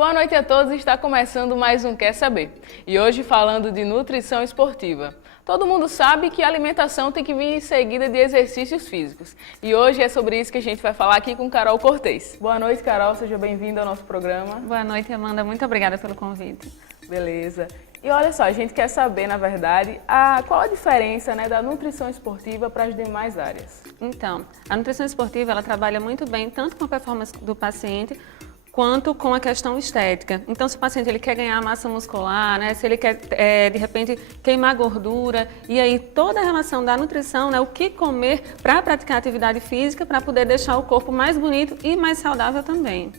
Boa noite a todos, está começando mais um Quer Saber. E hoje falando de nutrição esportiva. Todo mundo sabe que a alimentação tem que vir em seguida de exercícios físicos. E hoje é sobre isso que a gente vai falar aqui com Carol Cortez. Boa noite, Carol, seja bem-vinda ao nosso programa. Boa noite, Amanda, muito obrigada pelo convite. Beleza. E olha só, a gente quer saber, na verdade, qual a diferença da nutrição esportiva para as demais áreas. Então, a nutrição esportiva, ela trabalha muito bem tanto com a performance do paciente, quanto com a questão estética. Então, se o paciente ele quer ganhar massa muscular, se ele quer, de repente, queimar gordura, e aí toda a relação da nutrição, o que comer para praticar atividade física, para poder deixar o corpo mais bonito e mais saudável também.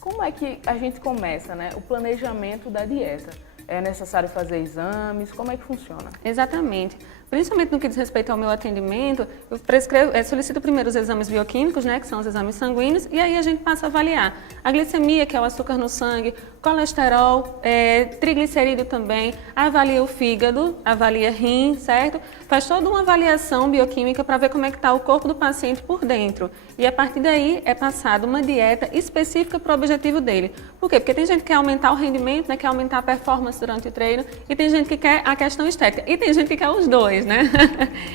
Como é que a gente começa, o planejamento da dieta? É necessário fazer exames? Como é que funciona? Exatamente. Principalmente no que diz respeito ao meu atendimento, eu solicito primeiro os exames bioquímicos, que são os exames sanguíneos, e aí a gente passa a avaliar a glicemia, que é o açúcar no sangue, colesterol, triglicerídeo também, avalia o fígado, avalia rim, certo? Faz toda uma avaliação bioquímica para ver como é que está o corpo do paciente por dentro. E a partir daí é passada uma dieta específica para o objetivo dele. Por quê? Porque tem gente que quer aumentar o rendimento, quer aumentar a performance durante o treino, e tem gente que quer a questão estética, e tem gente que quer os dois.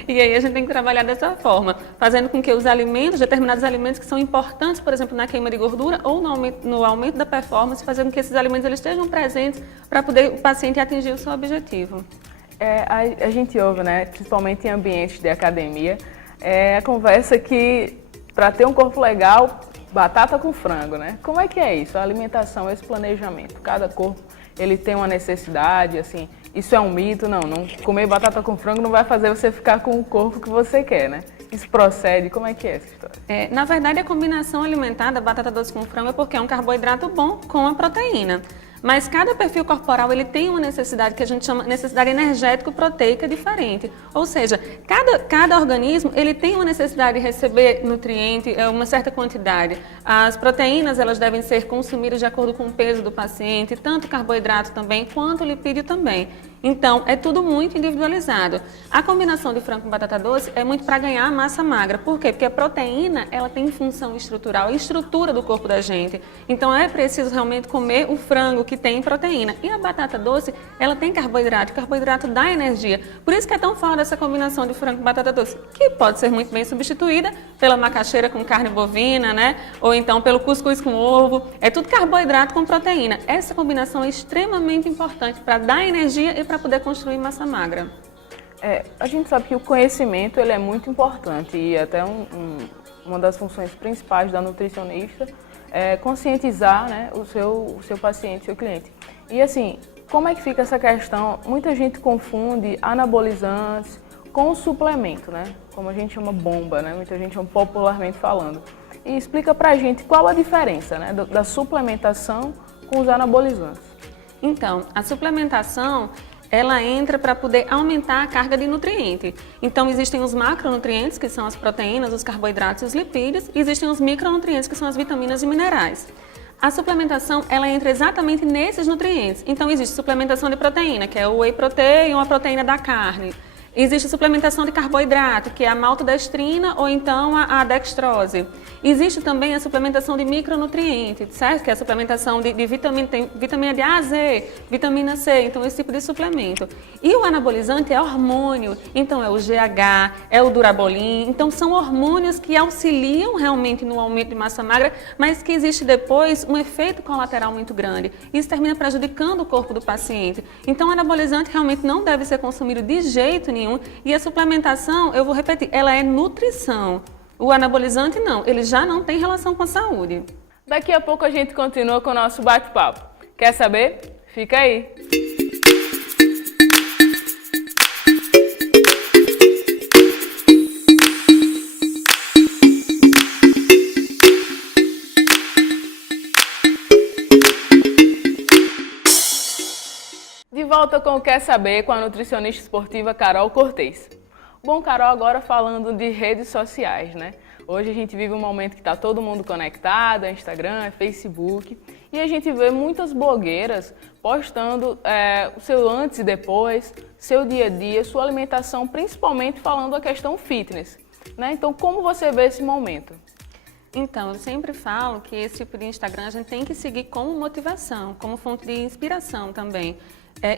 E aí a gente tem que trabalhar dessa forma, fazendo com que os alimentos, determinados alimentos que são importantes, por exemplo, na queima de gordura ou no aumento da performance, fazendo com que esses alimentos eles estejam presentes para poder o paciente atingir o seu objetivo. A gente ouve, principalmente em ambientes de academia, a conversa que para ter um corpo legal, batata com frango, Como é que é isso? A alimentação, esse planejamento, cada corpo ele tem uma necessidade, assim, isso é um mito? Não, comer batata com frango não vai fazer você ficar com o corpo que você quer, Isso procede? Como é que é essa história? Na verdade, a combinação alimentar da batata doce com frango é porque é um carboidrato bom com a proteína. Mas cada perfil corporal ele tem uma necessidade que a gente chama necessidade energético-proteica diferente. Ou seja, cada organismo ele tem uma necessidade de receber nutriente, uma certa quantidade. As proteínas elas devem ser consumidas de acordo com o peso do paciente, tanto carboidrato também quanto lipídio também. Então, é tudo muito individualizado. A combinação de frango com batata doce é muito para ganhar massa magra. Por quê? Porque a proteína ela tem função estrutural, a estrutura do corpo da gente. Então, é preciso realmente comer o frango que tem proteína. E a batata doce, ela tem carboidrato, o carboidrato dá energia. Por isso que é tão falta essa combinação de frango com batata doce, que pode ser muito bem substituída pela macaxeira com carne bovina, Ou então pelo cuscuz com ovo. É tudo carboidrato com proteína. Essa combinação é extremamente importante para dar energia e para poder construir massa magra. A gente sabe que o conhecimento ele é muito importante e até uma das funções principais da nutricionista é conscientizar o seu paciente, seu cliente. E assim, como é que fica essa questão? Muita gente confunde anabolizantes com suplemento, Como a gente chama bomba, Muita gente chama popularmente falando. E explica pra gente qual a diferença da suplementação com os anabolizantes. Então, a suplementação ela entra para poder aumentar a carga de nutriente. Então, existem os macronutrientes, que são as proteínas, os carboidratos e os lipídios, e existem os micronutrientes, que são as vitaminas e minerais. A suplementação, ela entra exatamente nesses nutrientes. Então, existe suplementação de proteína, que é o whey protein ou a proteína da carne. Existe suplementação de carboidrato, que é a maltodestrina ou então a dextrose. Existe também a suplementação de micronutrientes, certo? Que é a suplementação de vitamina, tem vitamina de A, Z, vitamina C, então esse tipo de suplemento. E o anabolizante é hormônio, então é o GH, é o Durabolin, então são hormônios que auxiliam realmente no aumento de massa magra, mas que existe depois um efeito colateral muito grande. Isso termina prejudicando o corpo do paciente. Então o anabolizante realmente não deve ser consumido de jeito nenhum. E a suplementação, eu vou repetir, ela é nutrição. O anabolizante não, ele já não tem relação com a saúde. Daqui a pouco a gente continua com o nosso bate-papo. Quer saber? Fica aí! De volta com o Quer Saber com a nutricionista esportiva Carol Cortez. Bom, Carol, agora falando de redes sociais, Hoje a gente vive um momento que está todo mundo conectado, é Instagram, é Facebook, e a gente vê muitas blogueiras postando o seu antes e depois, seu dia a dia, sua alimentação, principalmente falando a questão fitness, Então, como você vê esse momento? Então, eu sempre falo que esse tipo de Instagram a gente tem que seguir como motivação, como fonte de inspiração também.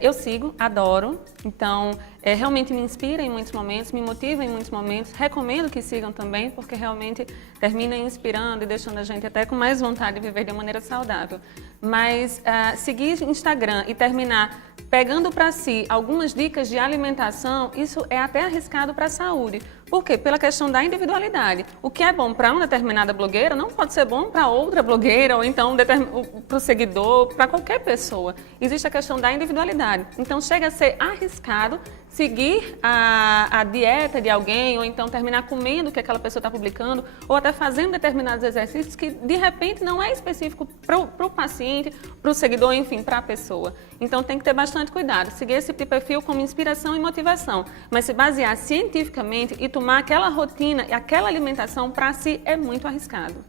Eu sigo, adoro, então realmente me inspira em muitos momentos, me motiva em muitos momentos, recomendo que sigam também, porque realmente termina inspirando e deixando a gente até com mais vontade de viver de maneira saudável. Mas seguir Instagram e terminar pegando para si algumas dicas de alimentação, isso é até arriscado para a saúde. Por quê? Pela questão da individualidade. O que é bom para uma determinada blogueira não pode ser bom para outra blogueira ou então para o seguidor, para qualquer pessoa. Existe a questão da individualidade. Então chega a ser arriscado seguir a dieta de alguém ou então terminar comendo o que aquela pessoa está publicando ou até fazendo determinados exercícios que de repente não é específico para o paciente, para o seguidor, enfim, para a pessoa. Então tem que ter bastante cuidado, seguir esse tipo de perfil como inspiração e motivação, mas se basear cientificamente e tomar aquela rotina e aquela alimentação para si é muito arriscado.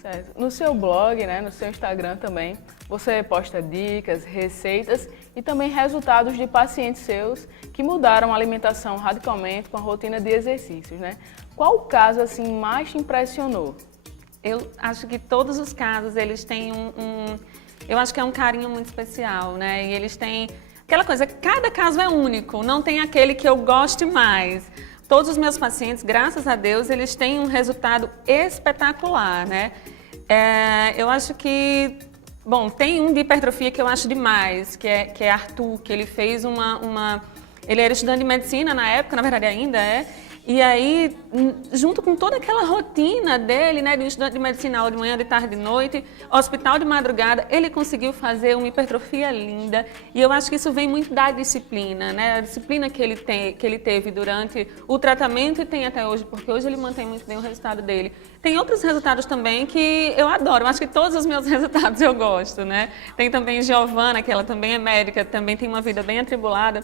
Certo. No seu blog, né, no seu Instagram também, você posta dicas, receitas e também resultados de pacientes seus que mudaram a alimentação radicalmente com a rotina de exercícios, né? Qual o caso assim mais te impressionou? Eu acho que todos os casos eles têm eu acho que é um carinho muito especial, né? E eles têm aquela coisa, cada caso é único, não tem aquele que eu goste mais. Todos os meus pacientes, graças a Deus, eles têm um resultado espetacular, né? Eu acho que, bom, tem um de hipertrofia que eu acho demais, que é Arthur, que ele fez ele era estudante de medicina na época, na verdade ainda é, e aí, junto com toda aquela rotina dele, né, de um estudante de medicina aula de manhã, de tarde, de noite, hospital de madrugada, ele conseguiu fazer uma hipertrofia linda. E eu acho que isso vem muito da disciplina, né, a disciplina que ele teve durante o tratamento e tem até hoje, porque hoje ele mantém muito bem o resultado dele. Tem outros resultados também que eu adoro, eu acho que todos os meus resultados eu gosto, né. Tem também Giovana, que ela também é médica, também tem uma vida bem atribulada.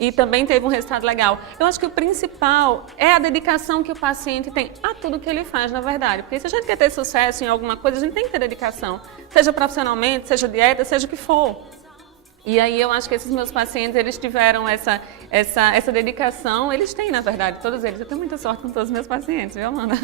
E também teve um resultado legal. Eu acho que o principal é a dedicação que o paciente tem a tudo que ele faz, na verdade. Porque se a gente quer ter sucesso em alguma coisa, a gente tem que ter dedicação. Seja profissionalmente, seja dieta, seja o que for. E aí eu acho que esses meus pacientes, eles tiveram essa dedicação, eles têm, na verdade, todos eles. Eu tenho muita sorte com todos os meus pacientes, viu, Amanda?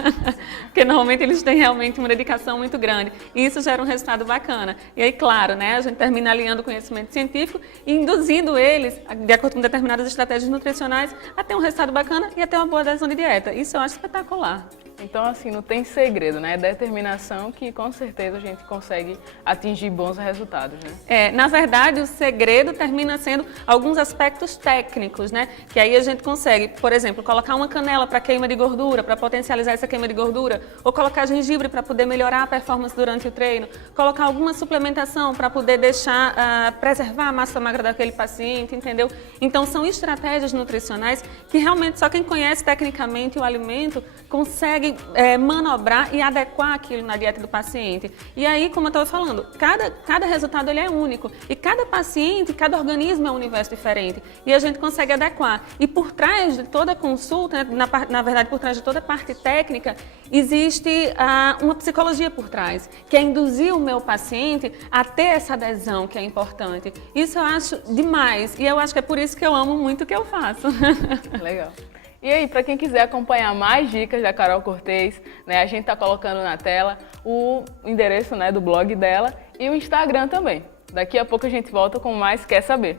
Porque normalmente eles têm realmente uma dedicação muito grande. E isso gera um resultado bacana. E aí, claro, né, a gente termina alinhando o conhecimento científico e induzindo eles, de acordo com determinadas estratégias nutricionais, a ter um resultado bacana e a ter uma boa adesão de dieta. Isso eu acho espetacular. Então, assim, não tem segredo, né? É determinação que, com certeza, a gente consegue atingir bons resultados, né? Na verdade, o segredo termina sendo alguns aspectos técnicos, né? Que aí a gente consegue, por exemplo, colocar uma canela para queima de gordura, para potencializar essa queima de gordura, ou colocar gengibre para poder melhorar a performance durante o treino, colocar alguma suplementação para poder deixar, preservar a massa magra daquele paciente, entendeu? Então, são estratégias nutricionais que realmente só quem conhece tecnicamente o alimento consegue manobrar e adequar aquilo na dieta do paciente. E aí, como eu estava falando, cada resultado ele é único e cada paciente, cada organismo é um universo diferente e a gente consegue adequar. E por trás de toda consulta, na verdade, por trás de toda a parte técnica, existe uma psicologia por trás, que é induzir o meu paciente a ter essa adesão que é importante. Isso eu acho demais e eu acho que é por isso que eu amo muito o que eu faço. Legal. E aí, para quem quiser acompanhar mais dicas da Carol Cortez, né, a gente está colocando na tela o endereço, né, do blog dela e o Instagram também. Daqui a pouco a gente volta com mais Quer Saber.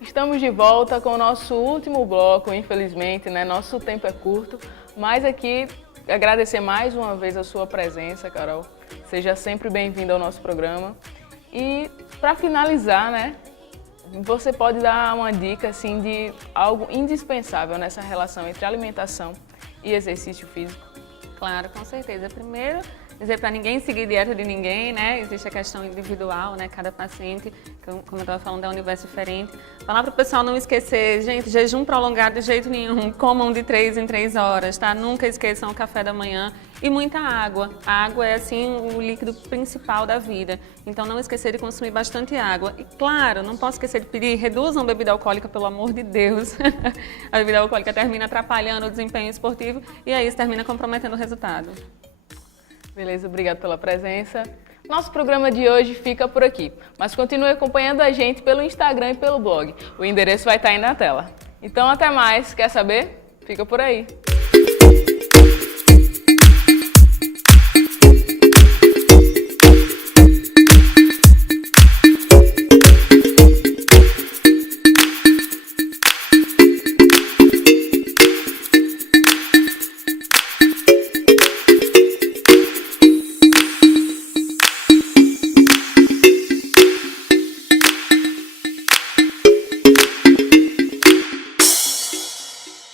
Estamos de volta com o nosso último bloco, infelizmente, né? Nosso tempo é curto, mas aqui agradecer mais uma vez a sua presença, Carol. Seja sempre bem-vinda ao nosso programa. E para finalizar, né? Você pode dar uma dica assim de algo indispensável nessa relação entre alimentação e exercício físico? Claro, com certeza. Primeiro, dizer para ninguém seguir dieta de ninguém, né? Existe a questão individual, né? Cada paciente, como eu estava falando, é um universo diferente. Falar para o pessoal não esquecer, gente, jejum prolongado de jeito nenhum, comam de 3 em 3 horas, tá? Nunca esqueçam o café da manhã e muita água. A água é, assim, o líquido principal da vida. Então, não esquecer de consumir bastante água. E, claro, não posso esquecer de pedir, reduzam bebida alcoólica, pelo amor de Deus. A bebida alcoólica termina atrapalhando o desempenho esportivo e aí isso termina comprometendo o resultado. Beleza, obrigado pela presença. Nosso programa de hoje fica por aqui, mas continue acompanhando a gente pelo Instagram e pelo blog. O endereço vai estar aí na tela. Então, até mais. Quer saber? Fica por aí.